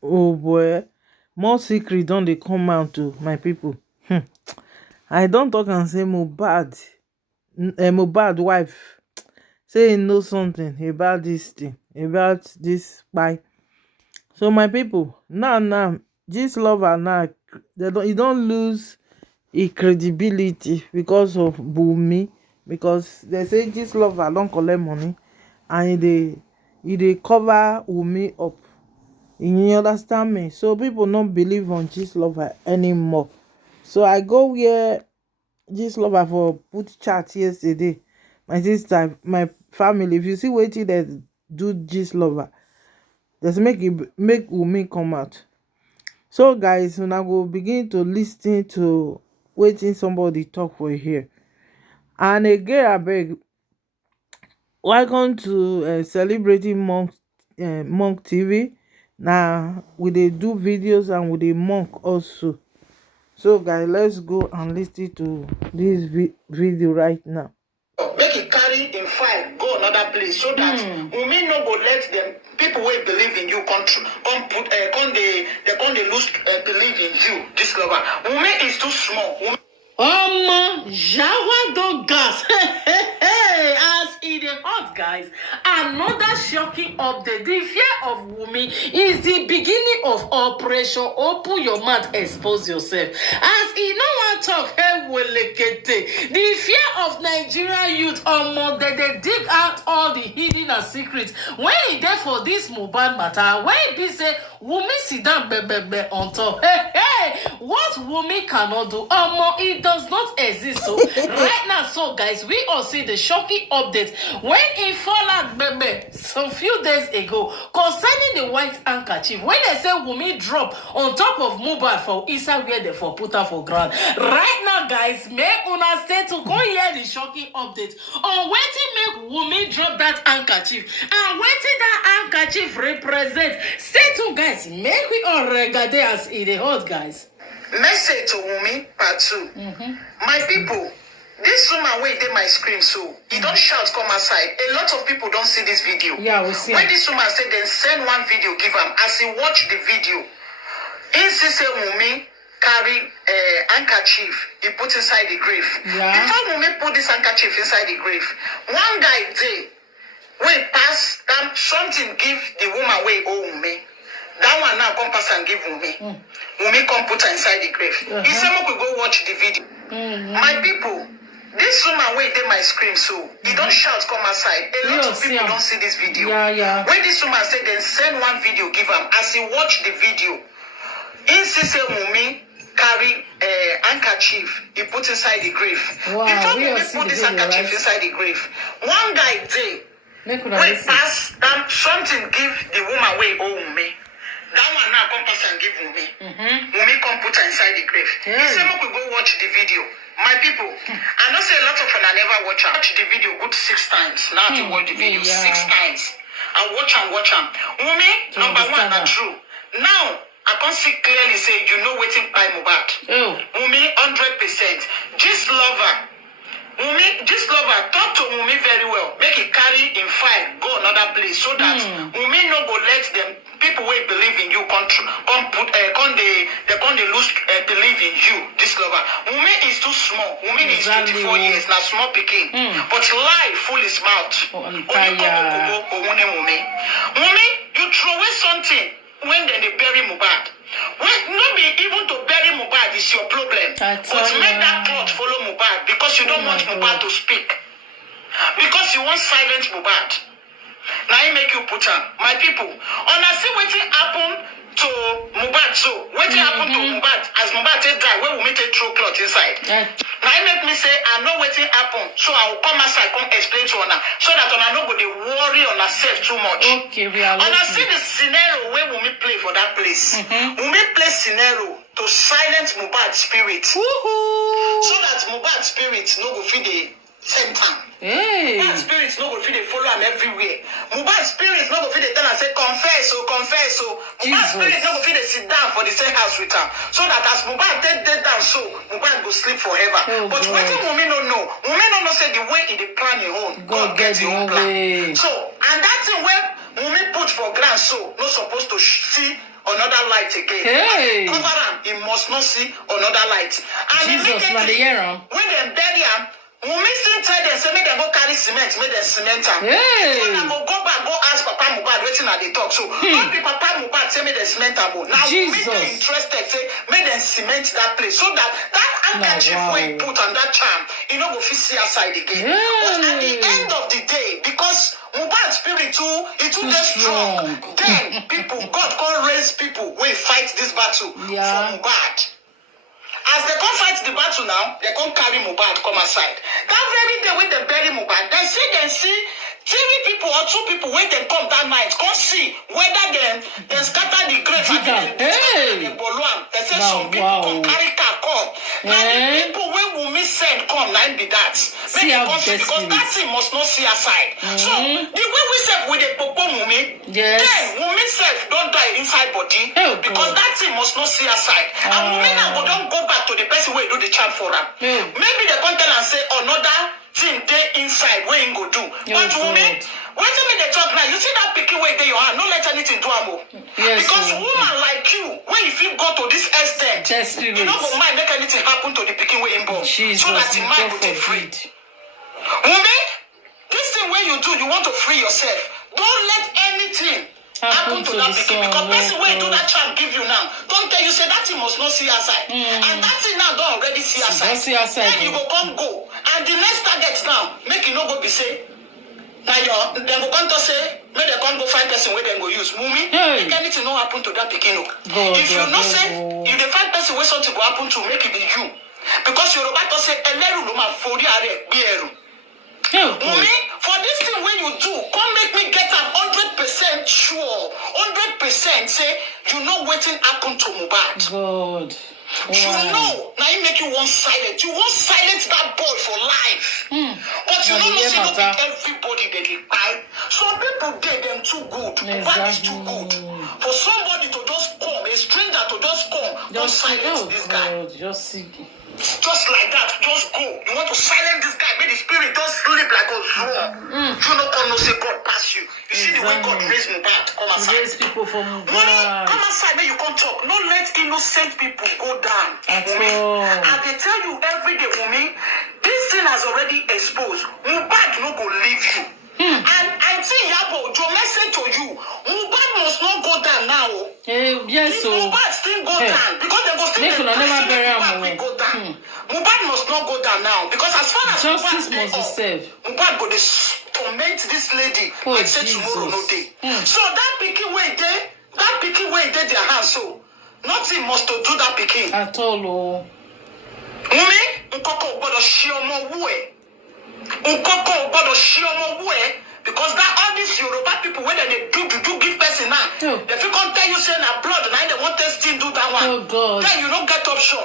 Oh boy, more secret don dey come out to my people. I don talk and say Mohbad wife say e know something about this thing, about this spy. So my people, now Gistlover now e don lose e credibility because of Wunmi, because they say Gistlover don collect money and e dey cover Wunmi up. You understand me? So people don't believe on Gistlover anymore. So I go where Gistlover for put chat yesterday. My sister, my family, if you see wetin dem do Gistlover, just make Wunmi come out. So guys, una go begin to listen to wetin somebody talk for here. And again, abeg, welcome to celebrating monk TV. Now we dey do videos and we dey monk also. So guys, let's go and listen to this video right now. Make it carry in file go another place so that Wunmi no go let them people wey believe in you come put they lose believe in you. Gistlover, Wunmi is too small. Jawa don gas. As in the hot guys, another shocking update. The fear of Wunmi is the beginning of operation open your mouth, expose yourself. As e no wan talk, the fear of Nigerian youth they dig out all the hidden and secrets. When e dey for this mohbad matter, when e be say Wunmi sit down on top. What Wunmi cannot do, it does not exist. So right now, so guys, we all see the shocking update when he fall out some few days ago concerning the white handkerchief. When they say Wunmi drop on top of mohbad for inside where they for put her for ground. Right now, guys, make una stay to go hear the shocking update on wetin make Wunmi drop that handkerchief and wetin that handkerchief represent. Stay tuned, guys. Make we all regard as in the hot, guys. Message to Wunmi part 2. My people, this woman wey dey my screen so he don't shout come outside. A lot of people don't see this video. Yeah, we see. When this woman said then send one video, give him. As he watch the video, he see say Wunmi carry handkerchief he put inside the grave. Yeah. Before Wunmi put this handkerchief inside the grave, one guy dey wey pass them something give the woman wey owe Wunmi. That one now come pass and give Wunmi. Wunmi come put her inside the grave. He said, "Make we go watch the video." My people, this woman wey dey my screen so he don't shout come outside. A lot of people don't see this video. Yeah. When this woman said then send one video, give him. As he watch the video, he see say Wunmi carry handkerchief he put inside the grave. Wow, before Wunmi put this handkerchief inside the grave, one guy dey wey pass something give the woman wey owe Wunmi. That one now come pass and give Wunmi. Wunmi come put her inside the grave. He said, "Make we go watch the video." My people, I know say a lot of them never watch am. Watch the video good 6 times. Now to watch the video 6 times. I watch am. Wunmi, number one, na true. Now, I can see clearly say you know wetin by mohbad. Wunmi 100%. Gistlover, talk to Wunmi very well. Make it carry in file go another place so that Wunmi no go let them people wey believe in you come they lose believe in you. Gistlover, Wunmi is too small. Wunmi is 24 years now, small pikin. But lie full his mouth. Wunmi, you throw away something when they bury mohbad. Not be even to bury mohbad is your problem. But make that cloth follow mohbad because you don't want mohbad to speak. Because you want silent mohbad. Now he make you put on. My people, on I see wetin happen to mohbad so. Wetin happen to mohbad as mohbad take die, where we make take throw cloth inside. Now he make me say I know wetin happen, so I will come outside come explain to una so that una no go dey worry on herself too much. Okay, we are listening. Una see the scenario where Wunmi play for that place. Wunmi play scenario to silence mohbad spirit. So that mohbad spirit no go fit dey same time. Mohbad spirit no go fit dey follow am everywhere. Mohbad spirit no go fit dey tell am say confess. Mohbad spirit no go fit dey sit down for the same house with am. So that as mohbad take dey down so mohbad go sleep forever. But wetin Wunmi no know say the way he dey plan him own, God get him own plan. So and that thing where Wunmi put for ground so no supposed to see on another light again. Hey. Cover him, he must not see another light. And Jesus, when they hear him. when they bury him, Wunmi still tell them, say, make them go carry cement, make them cement am. Hey. So them go back, go ask Papa Mohbad wetin na dey talk. So all the Papa Mohbad say make them cement am. Now Wunmi dey interested, say make them cement that place so that handkerchief wey he put on that charm, he no go fit see outside again. But at the end of the day, because Mohbad spirit too dey strong. Then people, God can raise people wey fight this battle for Mohbad. As they come fight the battle now, they come carry Mohbad come aside. That very day when they bury Mohbad, they see 3 people or 2 people when they come that night, come see whether they scatter the grave and they bolo am. They say some people come carry car come. Now the people when Wunmi send come, now be that. Make them come see because that thing must not see aside. So the way we say with the popo Wunmi, then Wunmi self don't die inside body because that thing must not see aside. And Wunmi now don't go back to the person where do the charm for her. Maybe they come tell and say another thing they inside where you go do. But Wunmi, wait till me they talk now. You see that picky way they your hand, don't let anything do amo. Because woman like you, when you feel go to this extent, you don't go mind make anything happen to the picky way in born. So that the mind will take free. Wunmi, this thing when you do, you want to free yourself. Don't let anything happen to that pikin because person wey do that charm give you now don't tell you say that thing must not see aside and that thing now don't already see aside. Then you go come go and the next target now make you no go be say na your dem go come to say make dem come go find person wey dem go use Wunmi make anything no happen to that pikin o. If you know say if they find person wey something go happen to make it be you because Yoruba to say ẹlẹ́rù ló máa forí ààrẹ gbé ẹrù. Wunmi, for this thing when you do, come make me get am 100% sure, 100% say you know wetin happen to Mohbad. God. You know, now you make you want silent. You want silent that boy for life. But you know, say no be everybody they dey buy. Some people dey them too good. Mohbad is too good. For somebody to just come, a stranger to just come, don't silence this guy. Just like that, just go. You want to silence this guy, make the spirit just sleep like a zoo. You know, God no say God pass you. You see the way God raised Mohbad, come aside. Raise people from Wunmi, come aside, make you come talk. No let innocent people go down. And they tell you every day, Wunmi, this thing has already exposed. Mohbad no go leave you. And Auntie Yabo, your message to you, Mohbad must not go down now. Yes, so Mohbad still go down because they go still Mohbad go down. Mohbad must not go down now because as far as justice must be served. Mohbad go dey torment this lady and say tomorrow no day. So that pikin way dey their hands so nothing must to do that pikin at all. Wunmi, nkoko gbọ́dọ̀ ṣe ọmọ wú ẹ. Nkoko gbọ́dọ̀ ṣe ọmọ wú ẹ. Because that all these Yoruba people when they do give person now, they fit come tell you say na blood, now they want to still do that one. Oh God. Then you don't get option.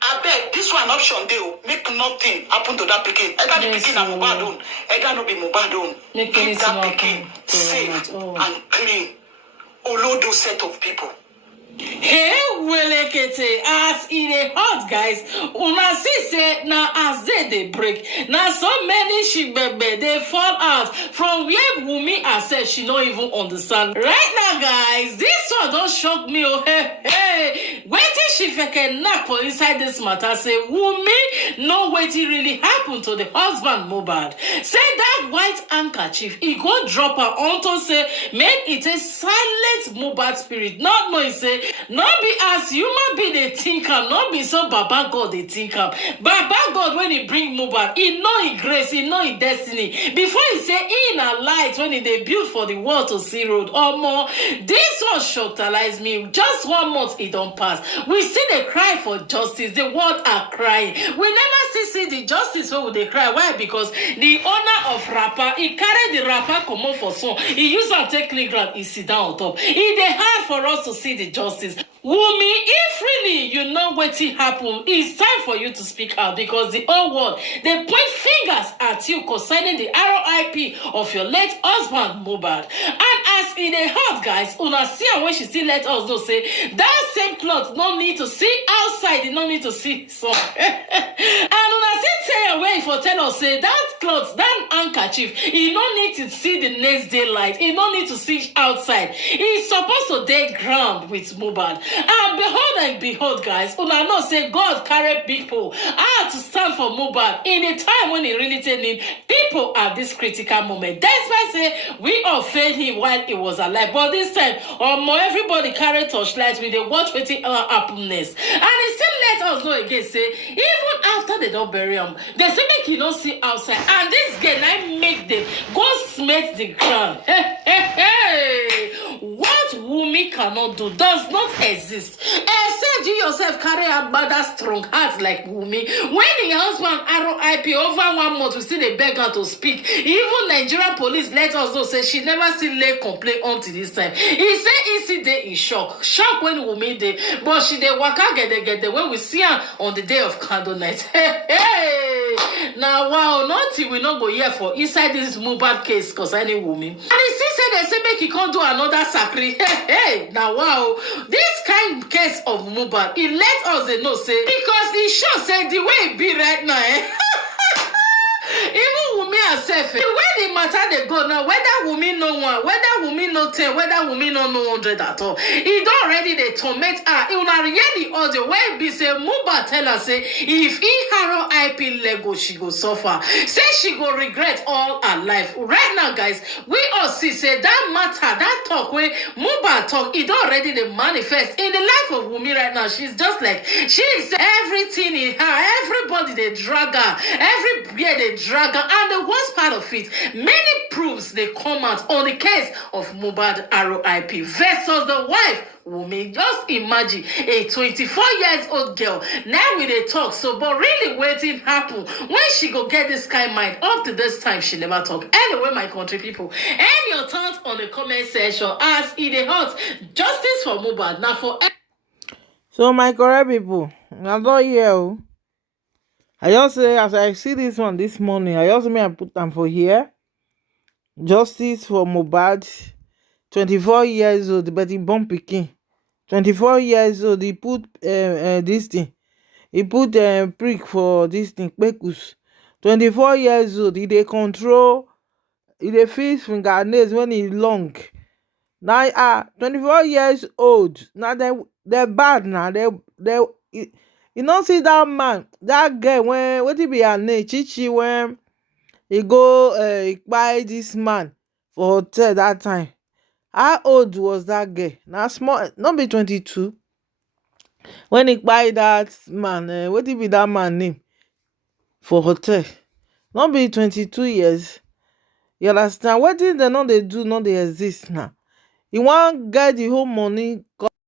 I beg this one option dey make nothing happen to that pikin. Either the pikin na Mohbad own, either no be Mohbad own. Keep that pikin safe and clean. Olodo set of people. Hey, welekete, as e dey hot, guys. Una see say na as they break. Now so many shibebe they fall out from where Wunmi herself she no even understand. Right now, guys, this one don't shock me. Oh, hey, waiting she feke knack for inside this matter. Say Wunmi no waiting really happened to the husband Mohbad. Say that white handkerchief he go drop her onto say make it a silent Mohbad spirit. Not knowing say not be as human being they think am, not be so Baba God they think am. Baba God when he bring Mohbad, he know in grace, he know in destiny. Before he say in a light when he they build for the world to see road or more, this one shockalize me. Just 1 month it don't pass. We see they cry for justice. The world are crying. We never see the justice where they cry. Why? Because the owner of rapper, he carry the rapper come on for song. He use and take clean ground, he sit down on top. It dey hard for us to see the justice. Wunmi, if really you know wetin happen, it's time for you to speak out because the whole world dey point fingers at you concerning the RIP of your late husband Mohbad. And as e dey hot, guys, una see am when she still let us know say that same cloth no need to see outside, e no need to see sun. And una still tell am where e for tell us say that cloth, that handkerchief, e no need to see the next day light, e no need to see outside, e suppose to dey ground with Mohbad. And behold, guys, una know say God carry people to stand for Mohbad in a time when he really need people at this critical moment. That's why I say we all failed him while he was alive. But this time, everybody carry torchlight with the watch wetin happen next. And he still let us know again, say, even after they don't bury him, they say make you not see outside. And this girl, I make them go smite the ground. What Wunmi cannot do does not exist. Except you yourself carry a mother strong heart like Wunmi. When the husband RIP over 1 month, we still dey beg her to speak. Even Nigerian police let us know say she never still lay complaint until this time. He say EC dey in shock. Shock when Wunmi dey, but she dey waka gede when we see her on the day of candle night. Hey, now wow, nothing we not go here for inside this Mohbad case concerning Wunmi. And he still say they say make he can't do another sacri. Hey, now wow, this kind case of Mohbad, it let us know say because it sure say the way it be right now, even Wunmi herself, the way the matter they go now, whether Wunmi no one, whether Wunmi no 10, whether Wunmi no 100 at all, he don't already they torment her. He will hear the audio where it be say Mohbad tell her say if he harrow IP Lego, she go suffer. Say she go regret all her life. Right now, guys, we all see say that matter, that talk where Mohbad talk, it already they manifest in the life of Wunmi right now. She's just like she is everything in her. Everybody they drag her. Everywhere they drag her. And the worst part of it, many proofs they come out on the case of Mohbad RIP versus the wife Wunmi. Just imagine a 24 years old girl now with a talk. So, but really waiting happen when she go get this kind of mind. Up to this time, she never talk. Anyway, my country people, and your thoughts on the comment section as it dey hot. Justice for Mohbad now for. So my correct people, I don hear o. I just say as I see this one this morning, I just may I put them for here. Justice for Mohbad, 24 years old, but he born pikin. 24 years old, he put this thing. He put prick for this thing, pekus. 24 years old, he dey control, he dey fix fingernails when he long. Now 24 years old. Now they bad now. They you don't see that man, that girl when what it be her name, Chichi, when he go he buy this man for hotel that time. How old was that girl? Now small, not be 22. When he buy that man, what it be that man name for hotel? Not be 22 years. You understand? What did they know they do? Not they exist now. You want get the whole money.